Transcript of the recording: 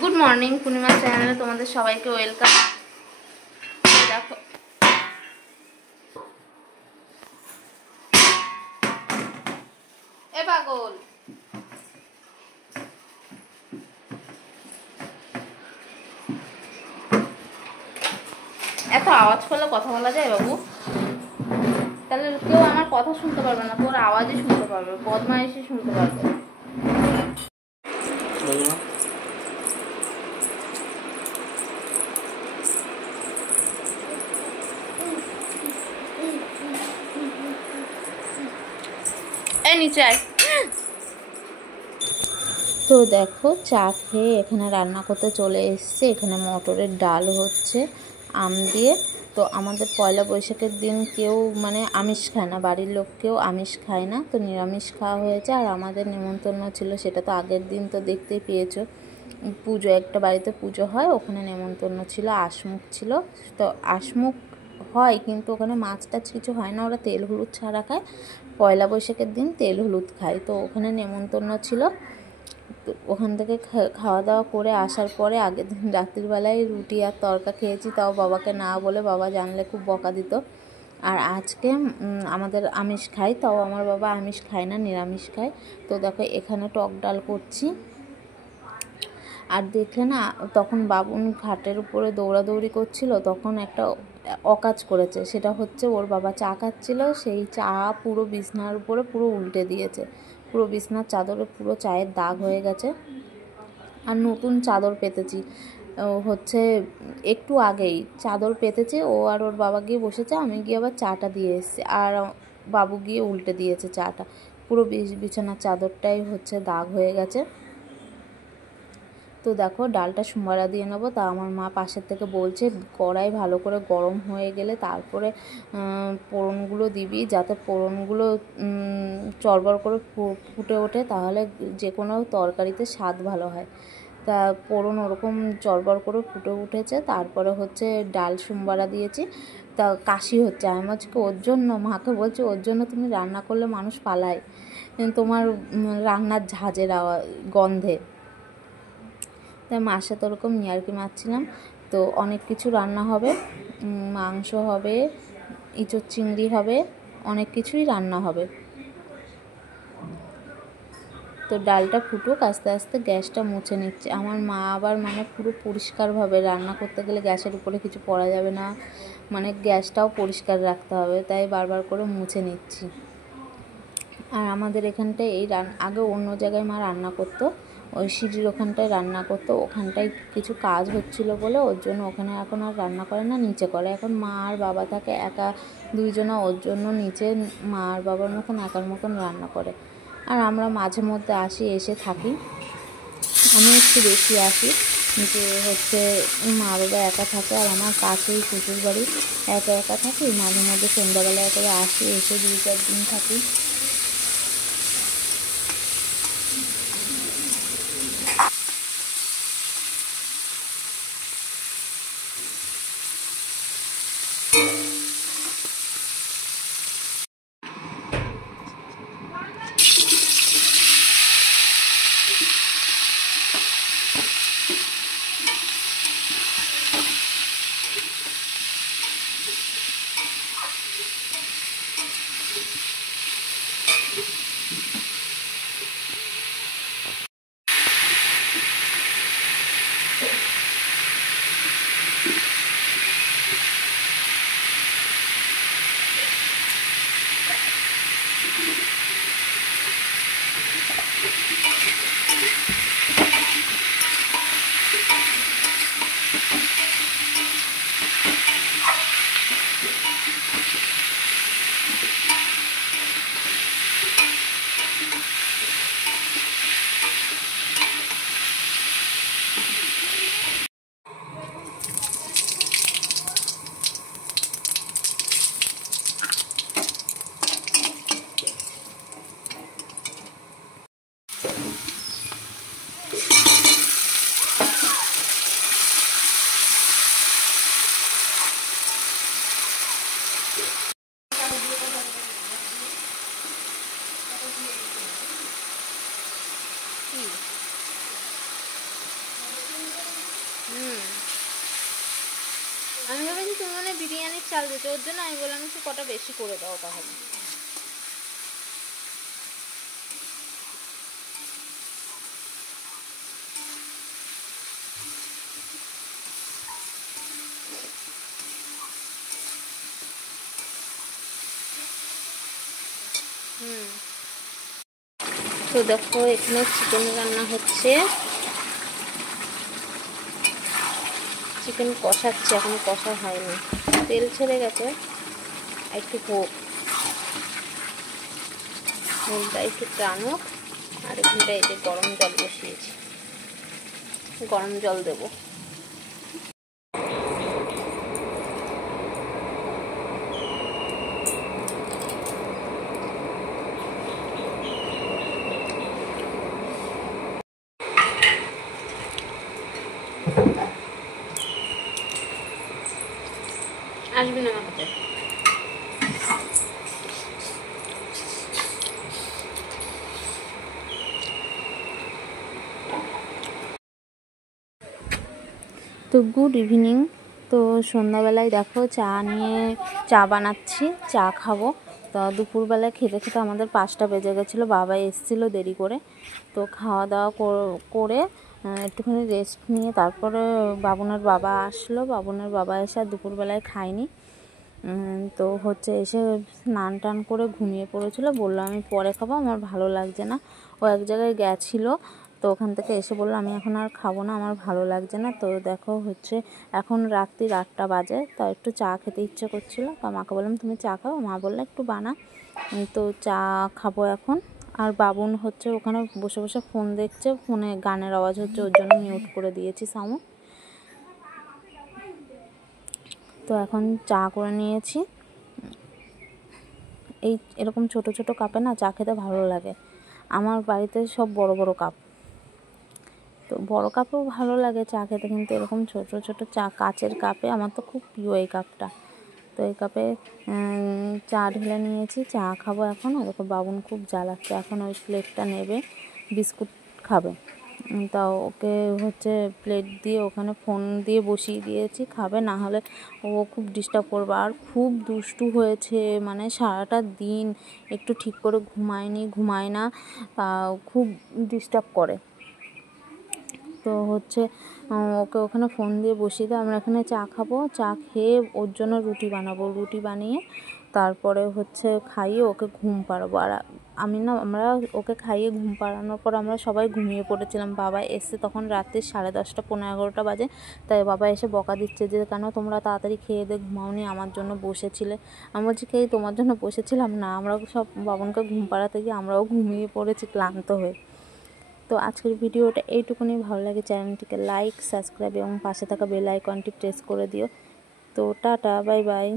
Good morning पूर्णिमा channel तुम्हारे सबाइके welcome. देखो ए पागल এত আওয়াজ করলে কথা বলা যায় বাবু? তাহলে কেউ আমার কথা শুনতে পারবে না, তোর আওয়াজই শুনতে পারবে, বদমাইশি শুনতে পারবে। এই নিচে আয়। তো দেখো চা খেয়ে এখানে রান্না করতে চলে এসেছে। এখানে মটরের ডাল হচ্ছে আম দিয়ে। তো আমাদের পয়লা বৈশাখের দিন কেউ আমিষ খায় না, বাড়ির লোক কেউ আমিষ খায় না, তো নিরামিষ খাওয়া হয়েছে। আর আমাদের নিমন্ত্রণ ছিল, সেটা তো আগের দিন তো দেখতেই পেয়েছো, পুজো একটা বাড়িতে পুজো হয়, ওখানে নিমন্ত্রণ ছিল, আশমুখ ছিল। তো আশমুখ হয় কিন্তু ওখানে মাছ টাছ কিছু হয় না, ওরা তেল হলুদ ছাড়া খায়। পয়লা বৈশাখের দিন তেল হলুদ খায়। তো ওখানে নিমন্ত্রণ ছিল। ওখান থেকে খাওয়া দাওয়া করে আসার পরে আগের দিন রাত্রিবেলায় রুটি আর তরকা খেয়েছি, তাও বাবাকে না বলে, বাবা জানলে খুব বকা দিত। আর আজকে আমাদের আমিষ খাই, তাও আমার বাবা আমিষ খায় না, নিরামিষ খায়। তো দেখো এখানে টক ডাল করছি। আর দেখলে না, তখন বাবুন ঘাটের উপরে দৌড়াদৌড়ি করছিল, তখন একটা অকাজ করেছে। সেটা হচ্ছে ওর বাবা চা খাচ্ছিল, সেই চা পুরো বিছনার উপরে পুরো উল্টে দিয়েছে, পুরো বিছনার চাদরে পুরো চায়ের দাগ হয়ে গেছে। আর নতুন চাদর পেতেছি, হচ্ছে একটু আগেই চাদর পেতেছে, ও আর ওর বাবা গিয়ে বসেছে, আমি গিয়ে আবার চাটা দিয়ে এসেছি, আর বাবু গিয়ে উল্টে দিয়েছে চাটা, পুরো বিছানার চাদরটাই হচ্ছে দাগ হয়ে গেছে। তো দেখো ডালটা সুমারা দিয়ে নেবো। তা আমার মা পাশের থেকে বলছে কড়াই ভালো করে গরম হয়ে গেলে তারপরে ফোড়নগুলো দিবি, যাতে ফোড়নগুলো চড়বড় করে ফুটে ওঠে, তাহলে যে কোনো তরকারিতে স্বাদ ভালো হয়। তা ফোড়ন ওরকম চড়বড় করে ফুটে উঠেছে, তারপরে হচ্ছে ডাল সুমবারা দিয়েছি। তা কাশি হচ্ছে, আমি আজকে ওর জন্য মাকে বলছি, ওর জন্য তুমি রান্না করলে মানুষ পালায় তোমার রান্নার ঝাঁঝের গন্ধে। তাই মার সাথে ওরকম ইয়ার্কি মারছিলাম। তো অনেক কিছু রান্না হবে, মাংস হবে, ইঁচড় চিংড়ি হবে, অনেক কিছুই রান্না হবে। তো ডালটা ফুটুক, আস্তে আস্তে গ্যাসটা মুছে নিচ্ছে। আমার মা আবার পুরো পরিষ্কারভাবে রান্না করতে গেলে গ্যাসের উপরে কিছু পড়া যাবে না, গ্যাসটাও পরিষ্কার রাখতে হবে, তাই বারবার করে মুছে নিচ্ছি। আর আমাদের এখানটায় আগে অন্য জায়গায় মা রান্না করতো, ওই সিঁড়ির ওখানটায় রান্না করতো, ওখানটায় কিছু কাজ হচ্ছিলো বলে ওর জন্য ওখানে এখন আর রান্না করে না, নিচে করে। এখন মা আর বাবা থাকে একা, দুইজনা, ওর জন্য নিচে মা আর বাবার মতন একার মতন রান্না করে। আর আমরা মাঝে মধ্যে আসি, এসে থাকি, আমি একটু বেশি আসি। যে হচ্ছে মা বাবা একা থাকে, আর আমার কাছেই শ্বশুর বাড়ি, একা একা থাকি, মাঝে মধ্যে সন্ধ্যাবেলায় করে আসি, এসে 2-4 দিন থাকি। আমি ভেবেছি তুমি মানে বিরিয়ানির চাল দিতে, ওর জন্য আমি বললাম একটু কটা বেশি করে দাও তাহলে। তো দেখো এখানে চিকেন রান্না হচ্ছে, চিকেন কষাচ্ছে, এখন কষা হয়নি, তেল ছেড়ে গেছে, একটু হোক, তেলটা একটু টানুক। আর এখানটা এই যে গরম জল বসিয়েছি, গরম জল দেবো। আসবি না আমার কাছে। তো গুড ইভিনিং। তো সন্ধ্যাবেলায় দেখো চা নিয়ে, চা বানাচ্ছি, চা খাবো। তো দুপুরবেলায় খেতে খেতে আমাদের 5টা বেজে গেছিলো, বাবা এসেছিলো দেরি করে। তো খাওয়া দাওয়া করে একটুখানি রেস্ট নিয়ে তারপরে বাবুনের বাবা আসলো, বাবুনের বাবা এসে আর দুপুরবেলায় খায়নি। তো হচ্ছে এসে স্নান টান করে ঘুমিয়ে পড়েছিল, বললো আমি পরে খাবো, আমার ভালো লাগছে না। ও এক জায়গায় গেছিলো, তো ওখান থেকে এসে বললো আমি এখন আর খাবো না, আমার ভালো লাগছে না। তো দেখো হচ্ছে এখন রাত্রি 8টা বাজে, তা একটু চা খেতে ইচ্ছে করছিলো, তো মাকে বললাম তুমি চা খাও, মা বললো একটু বানা। তো চা খাবো এখন। আর বাবুন হচ্ছে ওখানে বসে বসে ফোন দেখছে, ফোনে গানের আওয়াজ হচ্ছে, ওর জন্য মিউট করে দিয়েছি সাউন্ড। তো এখন চা করে নিয়েছি, এই এরকম ছোট ছোট কাপে না চা খেতে ভালো লাগে। আমার বাড়িতে সব বড় বড় কাপ, তো বড় কাপেও ভালো লাগে চা খেতে, কিন্তু এরকম ছোট ছোট চা কাচের কাপে আমার তো খুব প্রিয় এই কাপটা। তো এই কাপে চা ঢেলে নিয়েছি, চা খাবো এখন। ওরকম বাবুন খুব জ্বালাচ্ছে, এখন ওই প্লেটটা নেবে, বিস্কুট খাবে। তা ওকে হচ্ছে প্লেট দিয়ে ওখানে ফোন দিয়ে বসিয়ে দিয়েছি, খাবে, না হলে ও খুব ডিস্টার্ব করবে। আর খুব দুষ্টু হয়েছে, মানে সারাটা দিন একটু ঠিক করে ঘুমায় না, খুব ডিস্টার্ব করে। তো হচ্ছে ওকে ওখানে ফোন দিয়ে বসিয়ে দিয়ে আমরা এখানে চা খাবো, চা খেয়ে ওর জন্য রুটি বানাবো, রুটি বানিয়ে তারপরে হচ্ছে খাইয়ে ওকে ঘুম পাড়াবো। আর আমরা ওকে খাইয়ে ঘুম পাড়ানোর পর আমরা সবাই ঘুমিয়ে পড়েছিলাম। বাবা এসে তখন রাত্রি 10:30 11:30 বাজে, তাই বাবা এসে বকা দিচ্ছে যে কেন তোমরা তাড়াতাড়ি খেয়ে দিয়ে ঘুমাওনি, আমার জন্য বসেছিলে। আমি বলছি কি তোমার জন্য বসেছিলাম না, আমরা সব বাবনকে ঘুম পাড়াতে গিয়ে আমরাও ঘুমিয়ে পড়েছি ক্লান্ত হয়ে। তো আজকের ভিডিওটা এইটুকুনি, ভালো লাগে চ্যানেলটিকে লাইক, সাবস্ক্রাইব এবং পাশে থাকা বেল আইকনটি প্রেস করে দিও। তো টাটা, বাই বাই।